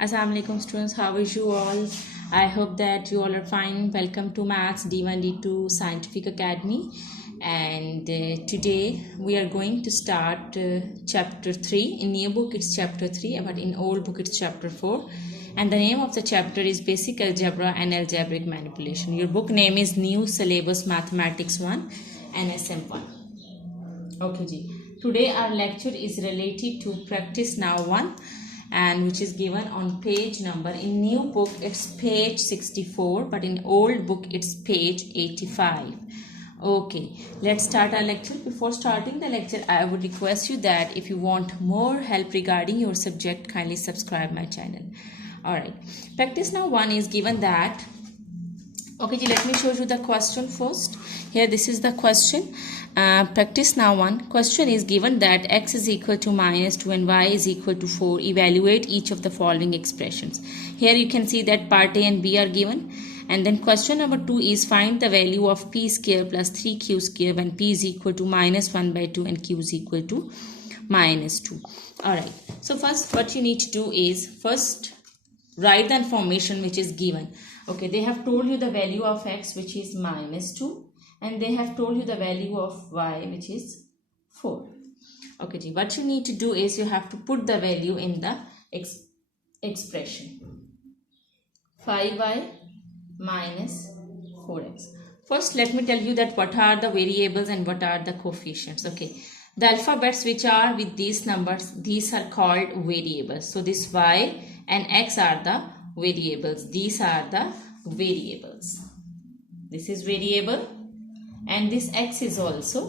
Assalamu alaikum students, how are you all? I hope that you all are fine. Welcome to Maths D1 D2 Scientific Academy, and today we are going to start chapter 3. In new book it's chapter 3, but in old book it's chapter 4, and the name of the chapter is Basic Algebra and Algebraic Manipulation. Your book name is New Syllabus Mathematics 1 and SM1. Okay ji. Today our lecture is related to practice now 1, and which is given on page number, in new book it's page 64, but in old book it's page 85. Okay, let's start our lecture. Before starting the lecture, I would request you that if you want more help regarding your subject, kindly subscribe my channel. Alright, practice now 1 is given that, okay ji, let me show you the question first. Here this is the question. Practice now 1. Question is given that x is equal to -2 and y is equal to 4. Evaluate each of the following expressions. Here you can see that part A and B are given. And then question number 2 is find the value of p square plus 3q square when p is equal to -1/2 and q is equal to -2. Alright. So first what you need to do is first write the information which is given. Okay, they have told you the value of x which is -2. And they have told you the value of y which is 4. Okay, ji, what you need to do is you have to put the value in the expression. 5y minus 4x. First let me tell you that what are the variables and what are the coefficients. Okay, the alphabets which are with these numbers, these are called variables. So this y and x are the variables. These are the variables. This is variable. And this x is also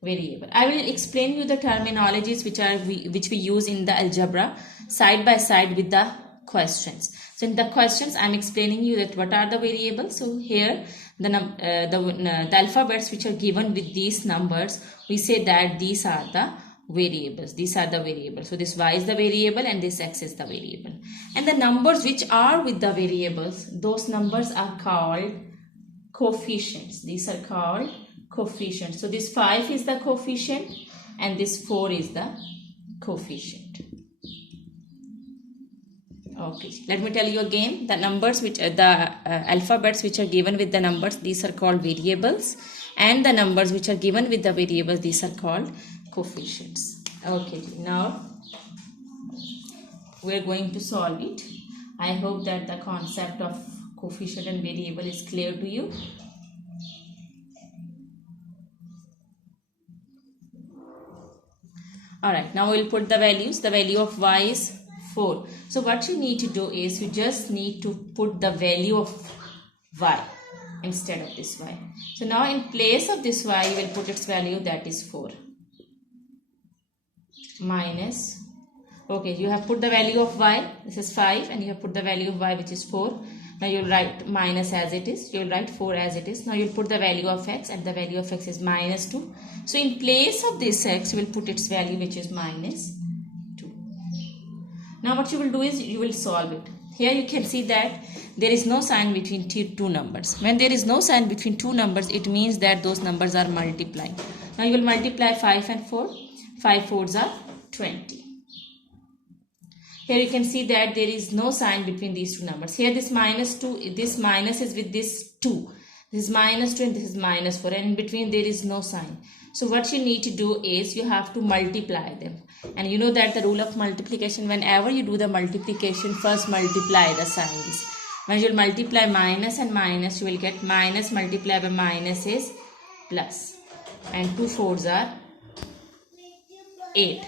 variable. I will explain you the terminologies which we use in the algebra side by side with the questions. So in the questions I am explaining you that what are the variables. So here the alphabets which are given with these numbers, we say that these are the variables. These are the variables. So this y is the variable and this x is the variable. And the numbers which are with the variables, those numbers are called coefficients. These are called coefficients. So this 5 is the coefficient and this 4 is the coefficient. Okay, let me tell you again, the numbers which the alphabets which are given with the numbers, these are called variables, and the numbers which are given with the variables, these are called coefficients. Okay, now we are going to solve it. I hope that the concept of coefficient and variable is clear to you. Alright, now we'll put the values. The value of y is 4. So what you need to do is you just need to put the value of y instead of this y. So now in place of this y, you will put its value, that is 4. Minus, okay, you have put the value of y, this is 5, and you have put the value of y which is 4. Now you'll write minus as it is, you'll write 4 as it is. Now you'll put the value of x, and the value of x is -2. So in place of this x, you will put its value which is -2. Now what you will do is you will solve it. Here you can see that there is no sign between two numbers. When there is no sign between two numbers, it means that those numbers are multiplying. Now you will multiply 5 and 4. 5 4s are 20. Here you can see that there is no sign between these two numbers. Here this -2, this minus is with this 2. This is -2 and this is -4, and in between there is no sign. So what you need to do is you have to multiply them. And you know that the rule of multiplication, whenever you do the multiplication, first multiply the signs. When you multiply minus and minus, you will get minus multiplied by minus is plus. And 2 4s are 8.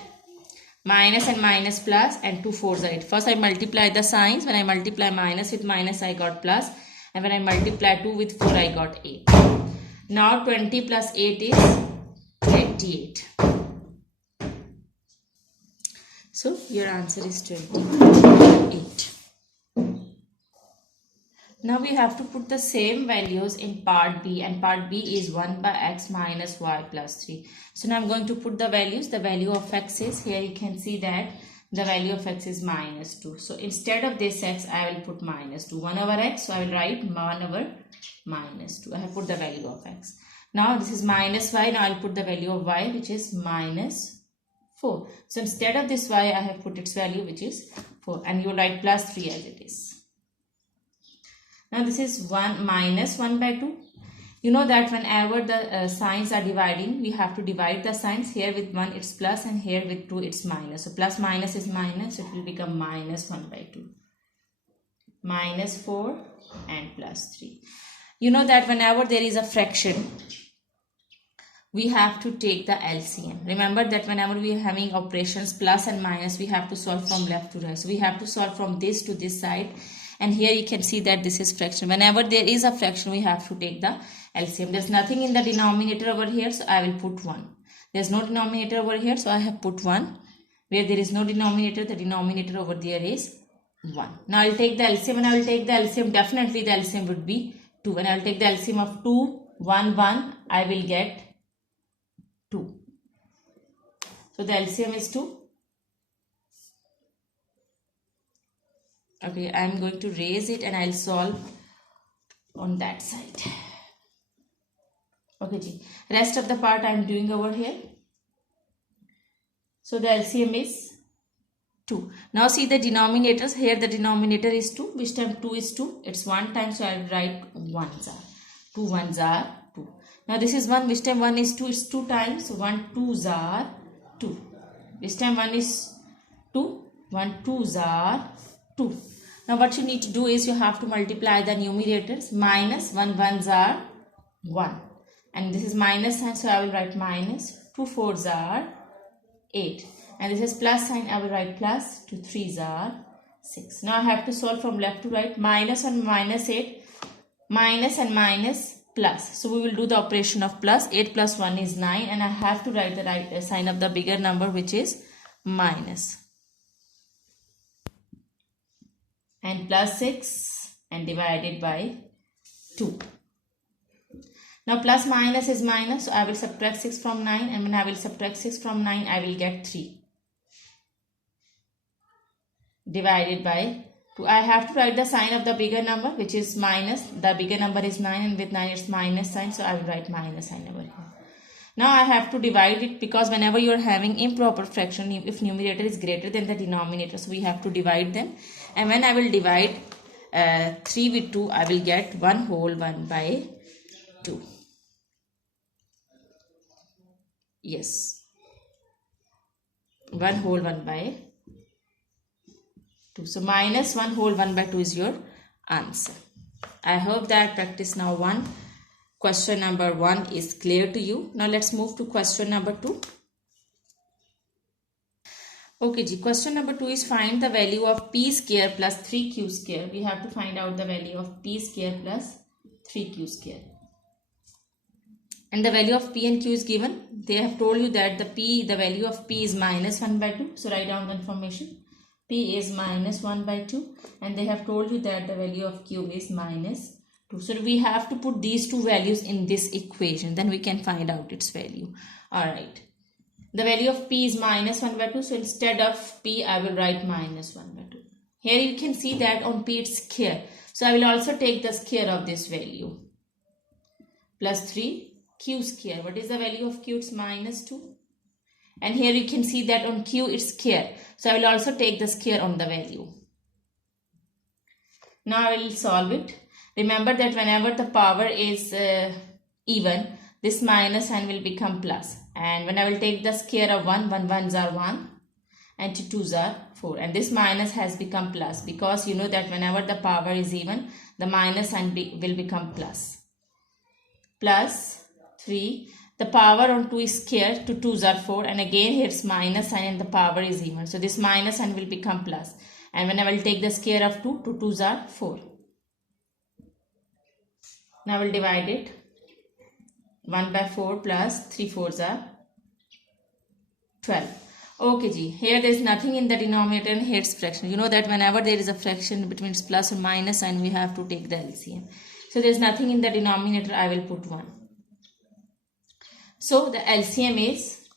Minus and minus plus, and 2 4s are 8. First I multiply the signs. When I multiply minus with minus, I got plus. And when I multiply 2 with 4, I got 8. Now 20 plus 8 is 28. So your answer is 28. Now we have to put the same values in part B, and part B is 1 by x minus y plus 3. So now I'm going to put the values. The value of x is, here you can see that the value of x is -2. So instead of this x, I will put -2. 1 over x, so I will write 1 over -2. I have put the value of x. Now this is -y. Now I will put the value of y, which is 4. So instead of this y, I have put its value, which is 4, and you write plus 3 as it is. Now this is 1 minus 1 by 2. You know that whenever the signs are dividing, we have to divide the signs. Here with 1 it's plus, and here with 2 it's minus. So plus minus is minus, so it will become minus 1 by 2. Minus 4 and plus 3. You know that whenever there is a fraction, we have to take the LCM. Remember that whenever we are having operations plus and minus, we have to solve from left to right. So we have to solve from this to this side. And here you can see that this is fraction. Whenever there is a fraction, we have to take the LCM. There's nothing in the denominator over here, so I will put 1. There's no denominator over here, so I have put 1. Where there is no denominator, the denominator over there is 1. Now I'll take the LCM, and I will take the LCM. Definitely the LCM would be 2. And I'll take the LCM of 2, 1, 1. I will get 2. So the LCM is 2. Okay, I am going to raise it and I'll solve on that side. Okay, ji. Rest of the part I am doing over here. So the LCM is 2. Now see the denominators. Here the denominator is 2. Which time 2 is 2? It's 1 time, so I will write 1s are. 2 1s are 2. Now this is 1. Which time 1 is 2? It's 2 times. So 1 2s are 2. This time 1 is 2. 1 2s are 2. Now what you need to do is you have to multiply the numerators. Minus 1 1s are 1. And this is minus sign, so I will write minus. 2 4s are 8. And this is plus sign, I will write plus. 2 3s are 6. Now I have to solve from left to right. Minus and minus 8. Minus and minus plus. So we will do the operation of plus. 8 plus 1 is 9. And I have to write the right sign of the bigger number, which is minus. And plus 6 and divided by 2. Now plus minus is minus, so I will subtract 6 from 9, and when I will subtract 6 from 9, I will get 3. Divided by 2. I have to write the sign of the bigger number, which is minus. The bigger number is 9, and with 9 it's minus sign, so I will write minus sign over here. Now I have to divide it, because whenever you are having improper fraction, if numerator is greater than the denominator, so we have to divide them. And when I will divide 3 with 2, I will get 1 whole 1 by 2. Yes. 1 whole 1 by 2. So minus 1 whole 1 by 2 is your answer. I hope that practice now 1. Question number 1 is clear to you. Now let's move to question number 2. Okay, ji. Question number 2 is find the value of p square plus 3q square. We have to find out the value of p square plus 3q square. And the value of p and q is given. They have told you that the value of p is minus 1 by 2. So write down the information. P is minus 1 by 2. And they have told you that the value of q is minus 2. So we have to put these two values in this equation. Then we can find out its value. Alright. The value of p is minus 1 by 2. So instead of p, I will write minus 1 by 2. Here you can see that on p it's square. So I will also take the square of this value. Plus 3 q square. What is the value of q? It's minus 2. And here you can see that on q it's square. So I will also take the square on the value. Now I will solve it. Remember that whenever the power is even, this minus sign will become plus. And when I will take the square of 1, 1 1s are 1 and 2 2s are 4. And this minus has become plus, because you know that whenever the power is even, the minus sign will become plus. Plus 3. The power on 2 is square, 2 2s are 4. And again here it's minus sign and the power is even. So this minus sign will become plus. And when I will take the square of 2, 2 2s are 4. Now I will divide it. 1 by 4 plus 3 4s are 12. Okay, ji. Here there is nothing in the denominator and here it's fraction. You know that whenever there is a fraction between plus or minus sign, we have to take the LCM. So there is nothing in the denominator. I will put 1. So the LCM is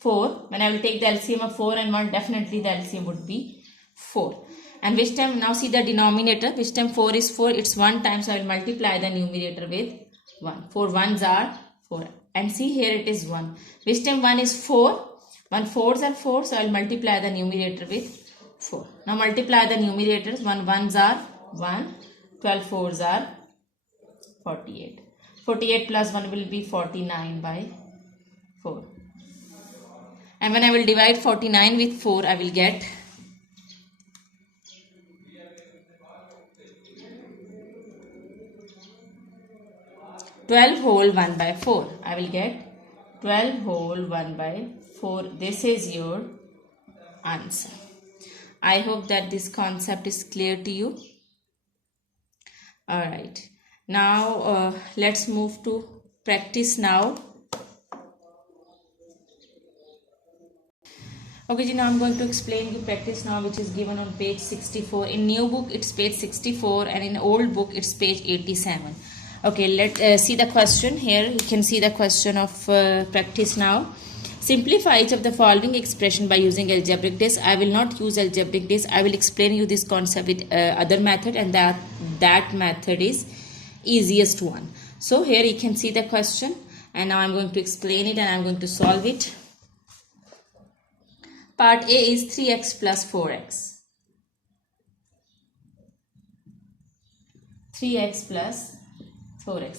4. When I will take the LCM of 4 and 1, definitely the LCM would be 4. And which time, now see the denominator, which time 4 is 4, it's 1 time, so I will multiply the numerator with 1. 4 1s are 4. And see here it is 1. Which time 1 is 4, 1 4s are 4, so I'll multiply the numerator with 4. Now multiply the numerators. 1 1s are 1, 12 4s are 48. 48 plus 1 will be 49 by 4. And when I will divide 49 with 4, I will get 12 whole 1 by 4. I will get 12 whole 1 by 4. This is your answer. I hope that this concept is clear to you. Alright. Now let's move to practice now. Okay, now I'm going to explain you practice now, which is given on page 64. In new book it's page 64 and in old book it's page 87. Okay, let's see the question. Here you can see the question of practice now. Simplify each of the following expression by using algebraic disk. I will not use algebraic disk. I will explain you this concept with other method, and that method is easiest one. So here you can see the question, and now I'm going to explain it and I'm going to solve it. Part A is 3x plus 4x. 3x plus 4x.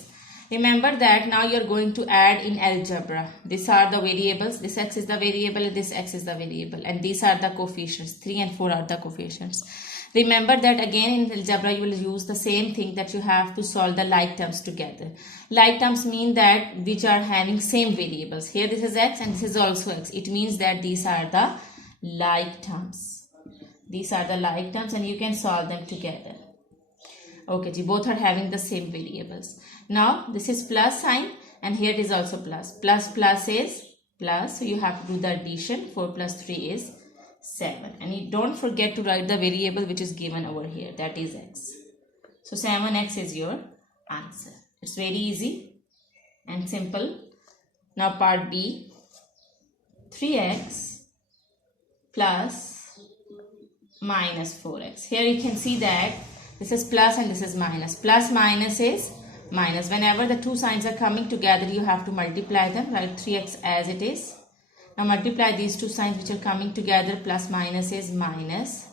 Remember that now you're going to add in algebra. These are the variables. This x is the variable, this x is the variable, and these are the coefficients. 3 and 4 are the coefficients. Remember that again in algebra you will use the same thing, that you have to solve the like terms together. Like terms mean that which are having same variables. Here this is x and this is also x. It means that these are the like terms. These are the like terms and you can solve them together. Okay, both are having the same variables. Now this is plus sign and here it is also plus. Plus plus is plus, so you have to do the addition. 4 plus 3 is 7. And you don't forget to write the variable which is given over here, that is x. So 7x is your answer. It's very easy and simple. Now part B, 3x plus minus 4x. Here you can see that this is plus and this is minus. Plus minus is minus. Whenever the two signs are coming together, you have to multiply them. Write 3x as it is. Now multiply these two signs which are coming together. Plus minus is minus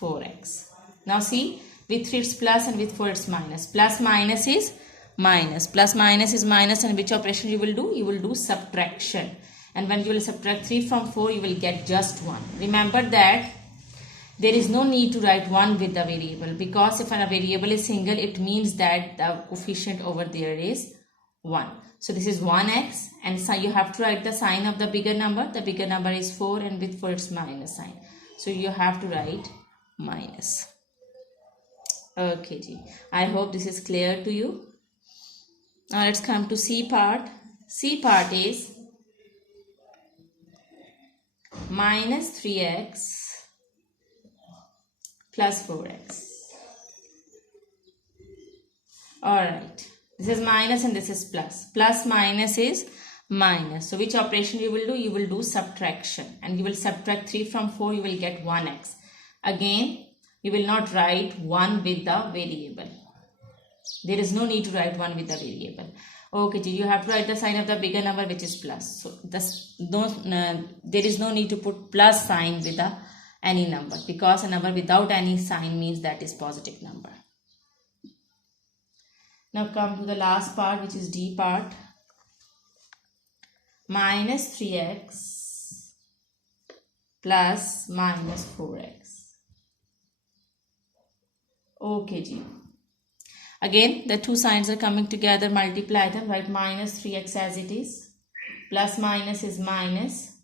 4x. Now see, with 3 it's plus and with 4 it's minus. Plus minus is minus. Plus minus is minus, and which operation you will do? You will do subtraction. And when you will subtract 3 from 4, you will get just 1. Remember that there is no need to write 1 with the variable, because if a variable is single, it means that the coefficient over there is 1. So this is 1x, and so you have to write the sign of the bigger number. The bigger number is 4 and with 4 it's minus sign. So you have to write minus. Okay, I hope this is clear to you. Now let's come to C part. C part is minus 3x plus 4x. Alright, this is minus and this is plus. Plus minus is minus. So which operation you will do? You will do subtraction, and you will subtract 3 from 4, you will get 1x. Again, you will not write 1 with the variable. There is no need to write 1 with the variable. Okay, you have to write the sign of the bigger number, which is plus. So there is no need to put plus sign with any number, because a number without any sign means that is positive number. Now come to the last part, which is D part. Minus 3x plus minus 4x. Okay, again the two signs are coming together, multiply them, write minus 3x as it is. Plus minus is minus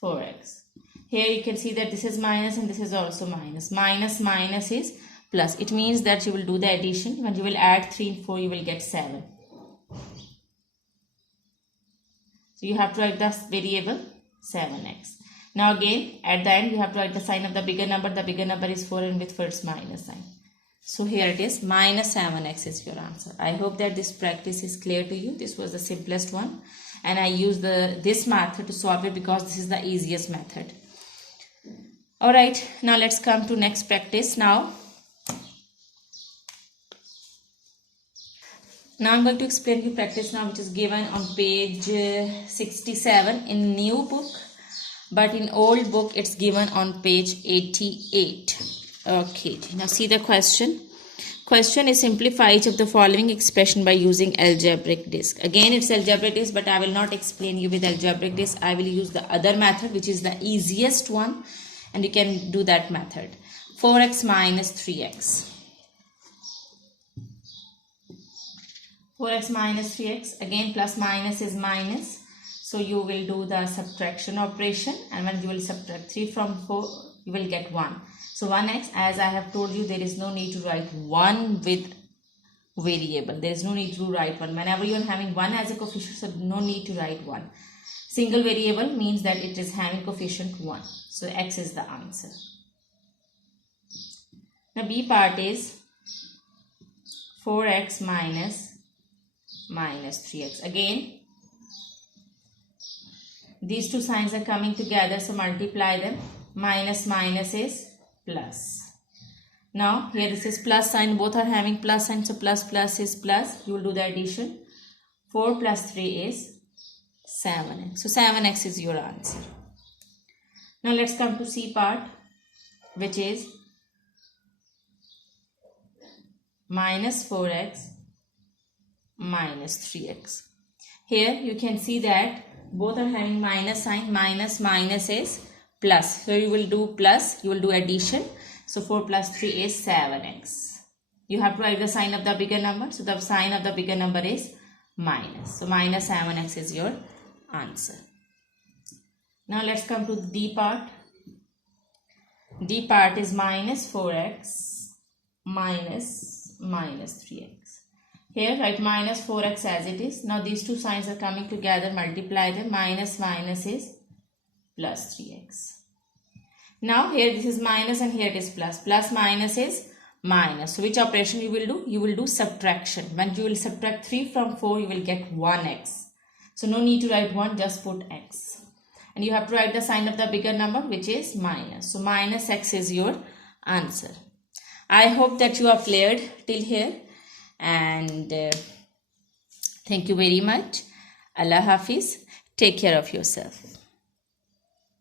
4x. Here you can see that this is minus and this is also minus. Minus minus is plus. It means that you will do the addition. When you will add 3 and 4, you will get 7. So you have to write the variable 7x. Now again, at the end, you have to write the sign of the bigger number. The bigger number is 4 and with 4 it's minus sign. So here it is, minus 7x is your answer. I hope that this practice is clear to you. This was the simplest one. And I use this method to solve it because this is the easiest method. Alright, now let's come to next practice now. Now I'm going to explain you practice now, which is given on page 67 in new book. but in old book it's given on page 88. Okay, now see the question. Question is simplify each of the following expression by using algebraic disk. Again it's algebraic disk, but I will not explain you with algebraic disk. I will use the other method, which is the easiest one, and you can do that method. 4x minus 3x. 4x minus 3x, again plus minus is minus, so you will do the subtraction operation, and when you will subtract 3 from 4 you will get 1. So 1x, as I have told you, there is no need to write 1 with variable. There is no need to write 1. Whenever you are having 1 as a coefficient, so no need to write 1. Single variable means that it is having coefficient 1. So x is the answer. Now B part is 4x minus 3x. Again, these two signs are coming together, so multiply them. Minus minus is plus. Now here this is plus sign, both are having plus sign, so plus plus is plus. You will do the addition. 4 plus 3 is 7x. So 7x is your answer. Now let's come to C part, which is minus 4x minus 3x. Here you can see that both are having minus sign. Minus minus is plus, so you will do plus, you will do addition. So 4 plus 3 is 7x. You have to write the sign of the bigger number, so the sign of the bigger number is minus. So minus 7x is your answer. Now let's come to the D part. D part is minus 4x minus 3x. Here write minus 4x as it is. Now these two signs are coming together, multiply them. Minus minus is plus 3x. Now here this is minus and here it is plus. Plus minus is minus. So which operation you will do? You will do subtraction. When you will subtract 3 from 4, you will get 1x. So no need to write 1, just put x. And you have to write the sign of the bigger number, which is minus. So minus x is your answer. I hope that you have cleared till here. And thank you very much. Allah Hafiz. Take care of yourself.